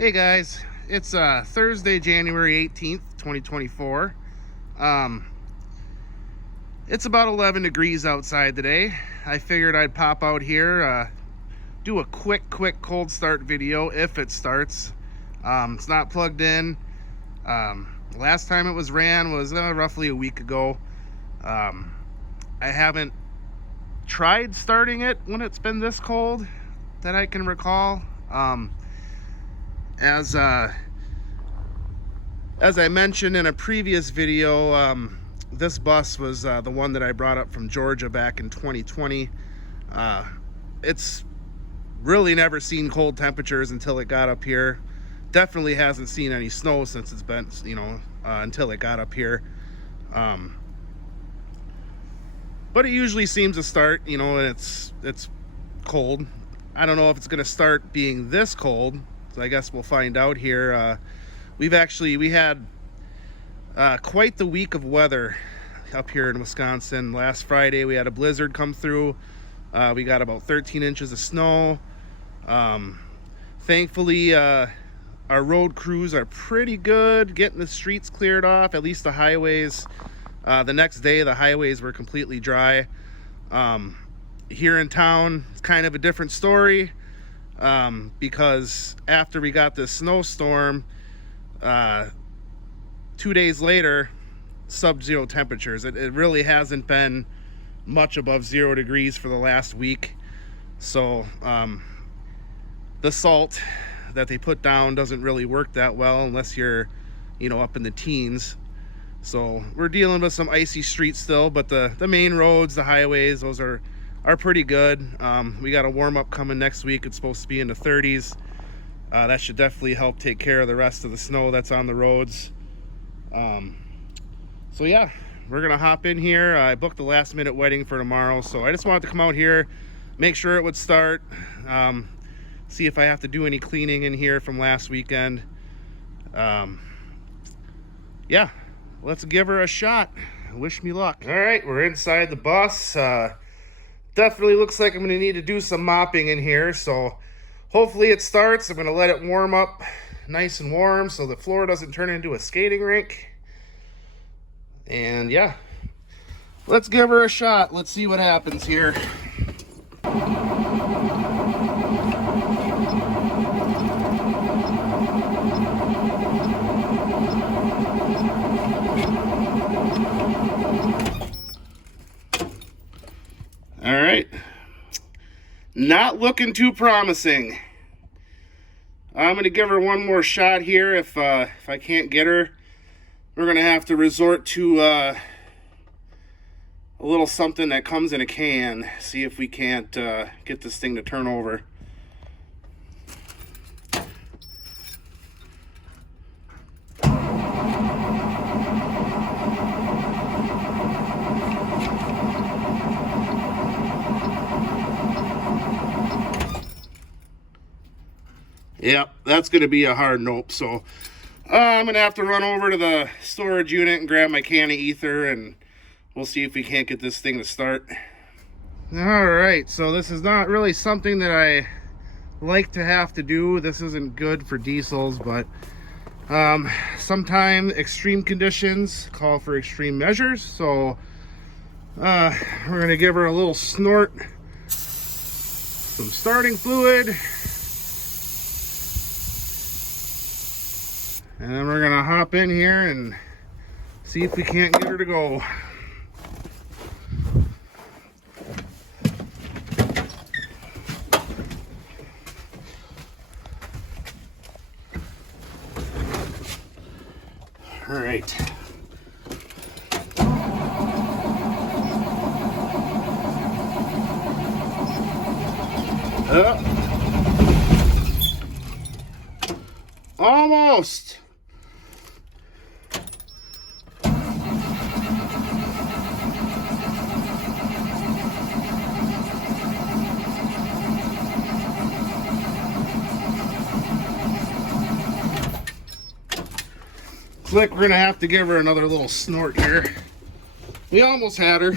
Hey guys, it's Thursday, January 18th, 2024. It's about 11 degrees outside today. I figured I'd pop out here, do a quick cold start video if it starts. It's not plugged in. Last time it was ran was roughly a week ago. I haven't tried starting it when it's been this cold that I can recall. As I mentioned in a previous video, this bus was the one that I brought up from Georgia back in 2020. It's really never seen cold temperatures until it got up here. Definitely hasn't seen any snow since it's been, until it got up here. But it usually seems to start, and it's cold. I don't know if it's going to start being this cold. So I guess we'll find out here. We had quite the week of weather up here in Wisconsin. Last Friday we had a blizzard come through. We got about 13 inches of snow. Thankfully, our road crews are pretty good getting the streets cleared off, at least the highways. The next day the highways were completely dry. Here in town, it's kind of a different story. Because after we got this snowstorm, 2 days later, sub-zero temperatures. It really hasn't been much above 0 degrees for the last week. So the salt that they put down doesn't really work that well unless you're, up in the teens. So we're dealing with some icy streets still, but the main roads, the highways, those are pretty good. We got a warm-up coming next week. It's supposed to be in the 30s. That should definitely help take care of the rest of the snow that's on the roads. So yeah, we're gonna hop in here. I booked the last-minute wedding for tomorrow, so I just wanted to come out here, make sure it would start, see if I have to do any cleaning in here from last weekend. Yeah, let's give her a shot. Wish me luck. All right, we're inside the bus. Definitely looks like I'm going to need to do some mopping in here, so hopefully it starts. I'm going to let it warm up nice and warm so the floor doesn't turn into a skating rink. And yeah, let's give her a shot. Let's see what happens here. All right, not looking too promising. I'm going to give her one more shot here. If I can't get her, we're going to have to resort to a little something that comes in a can. See if we can't get this thing to turn over. Yep, that's going to be a hard nope. So I'm going to have to run over to the storage unit and grab my can of ether, and we'll see if we can't get this thing to start. All right, so this is not really something that I like to have to do. This isn't good for diesels, but sometimes extreme conditions call for extreme measures. So we're going to give her a little snort, some starting fluid. And then we're gonna hop in here and see if we can't get her to go. All right. Almost. Looks like we're gonna have to give her another little snort here. We almost had her.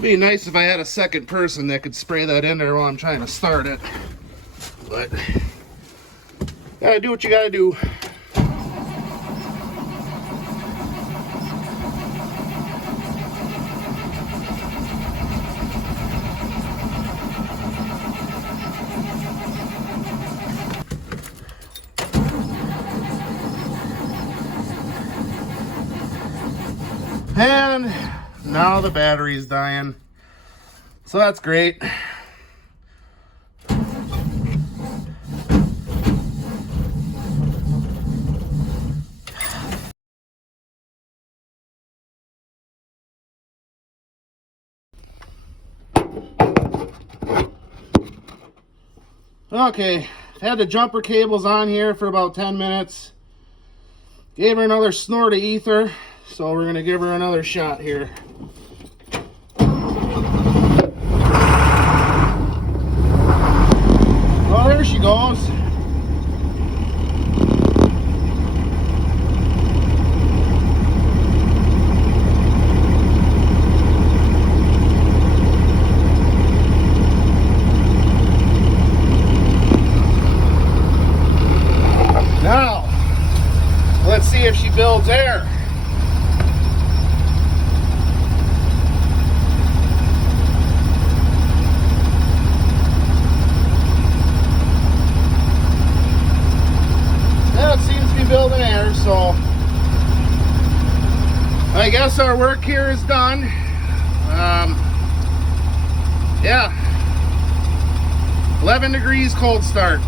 Be nice if I had a second person that could spray that in there while I'm trying to start it. But gotta do what you gotta do. And now the battery's dying. So that's great. Okay, had the jumper cables on here for about 10 minutes. Gave her another snort of ether, so we're gonna give her another shot here. Well, there she goes. Now, let's see if she builds air. Yeah, it seems to be building air, so I guess our work here is done. Yeah, 11 degrees cold start.